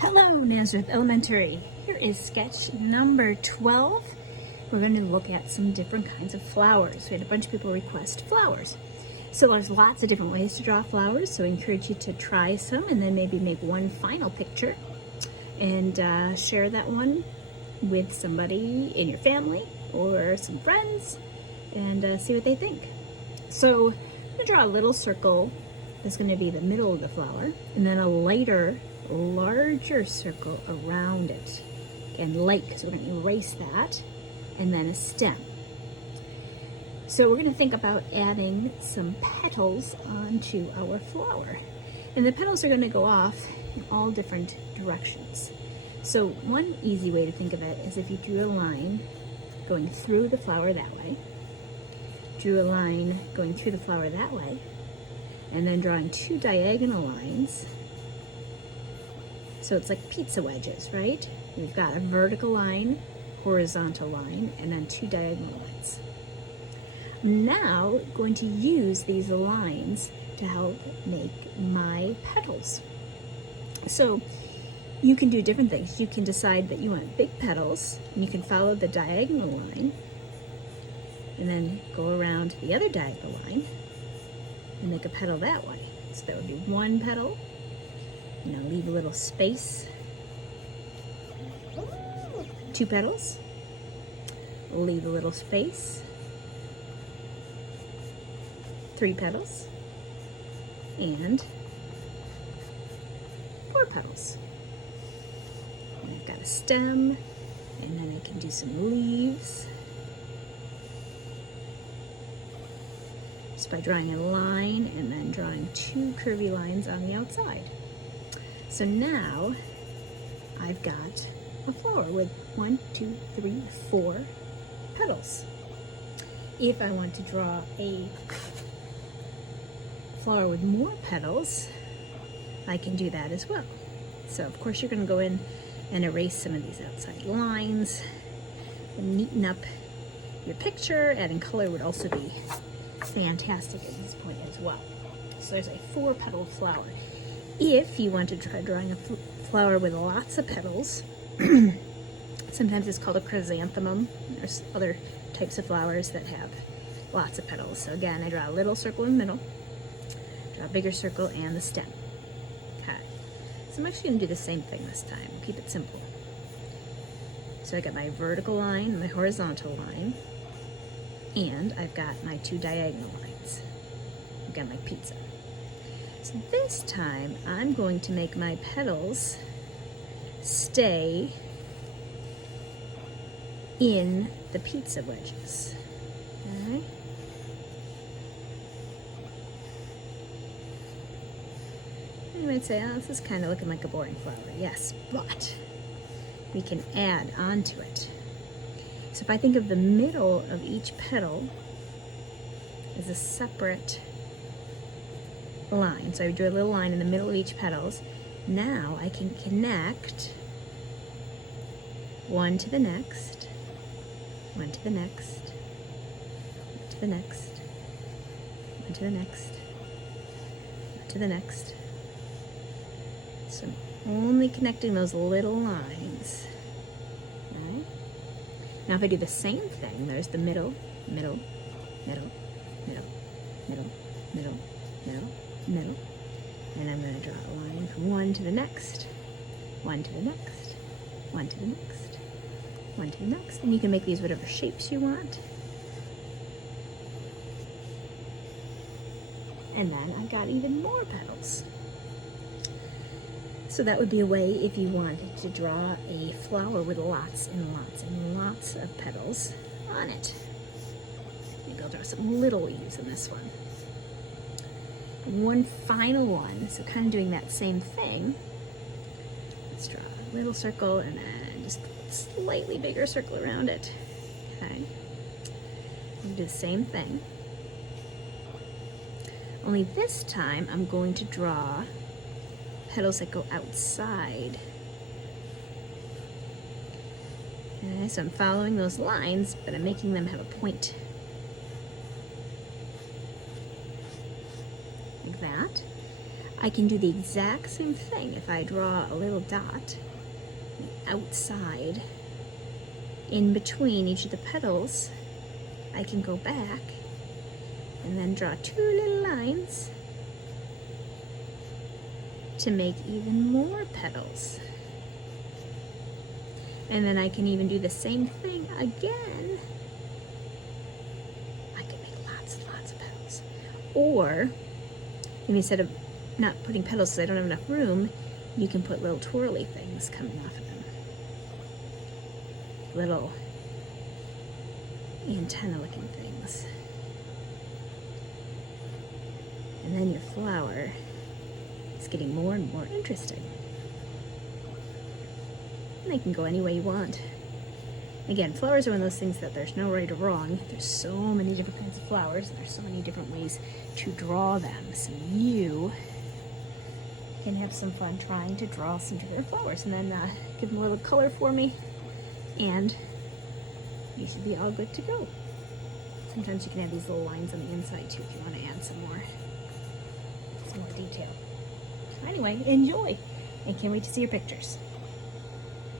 Hello, Nazareth Elementary. Here is sketch number 12. We're going to look at some different kinds of flowers. We had a bunch of people request flowers. So there's lots of different ways to draw flowers, so I encourage you to try some and then maybe make one final picture and share that one with somebody in your family or some friends and see what they think. So I'm going to draw a little circle that's going to be the middle of the flower, and then a larger circle around it. Again, light, because we're going to erase that, and then a stem. So we're going to think about adding some petals onto our flower. And the petals are going to go off in all different directions. So one easy way to think of it is if you drew a line going through the flower that way, drew a line going through the flower that way, and then drawing two diagonal lines. So it's like pizza wedges, right? We've got a vertical line, horizontal line, and then two diagonal lines. I'm now going to use these lines to help make my petals. So you can do different things. You can decide that you want big petals, and you can follow the diagonal line, and then go around the other diagonal line, and make a petal that way. So that would be one petal. Leave a little space. Two petals. Leave a little space. Three petals. And four petals. And I've got a stem, and then I can do some leaves. Just by drawing a line and then drawing two curvy lines on the outside. So now I've got a flower with 1, 2, 3, 4 petals. If I want to draw a flower with more petals, I can do that as well. So of course you're going to go in and erase some of these outside lines and neaten up your picture. Adding color would also be fantastic at this point as well. So there's a 4-petal flower. If you want to try drawing a flower with lots of petals, sometimes it's called a chrysanthemum. There's other types of flowers that have lots of petals. So again, I draw a little circle in the middle, draw a bigger circle, and the stem. Okay. So I'm actually going to do the same thing this time. Keep it simple. So I got my vertical line and my horizontal line, and I've got my two diagonal lines. I've got my pizza. So this time I'm going to make my petals stay in the pizza wedges. Okay. You might say, oh, this is kind of looking like a boring flower. Yes, but we can add onto it. So if I think of the middle of each petal as a separate line, so I drew a little line in the middle of each petals, now I can connect one to the next, one to the next, one to the next, one to the next, one to the next. So I'm only connecting those little lines. Right? Now if I do the same thing, there's the middle, middle, middle, middle, middle, middle, middle, middle, and I'm going to draw a line from one to the next, one to the next, one to the next, one to the next, and you can make these whatever shapes you want. And then I've got even more petals. So that would be a way if you wanted to draw a flower with lots and lots and lots of petals on it. Maybe I'll draw some little leaves in this one. One final one, so kind of doing that same thing. Let's draw a little circle and then just a slightly bigger circle around it. Okay. We'll do the same thing. Only this time I'm going to draw petals that go outside. Okay, so I'm following those lines, but I'm making them have a point. Like that. I can do the exact same thing if I draw a little dot outside in between each of the petals. I can go back and then draw 2 little lines to make even more petals. And then I can even do the same thing again. I can make lots and lots of petals. Or, instead of not putting petals because I don't have enough room, you can put little twirly things coming off of them. Little antenna looking things. And then your flower is getting more and more interesting. And they can go any way you want. Again, flowers are one of those things that there's no right or wrong. There's so many different kinds of flowers, and there's so many different ways to draw them. So you can have some fun trying to draw some different flowers, and then give them a little color for me, and you should be all good to go. Sometimes you can have these little lines on the inside too if you want to add some more detail. Anyway, enjoy, and can't wait to see your pictures.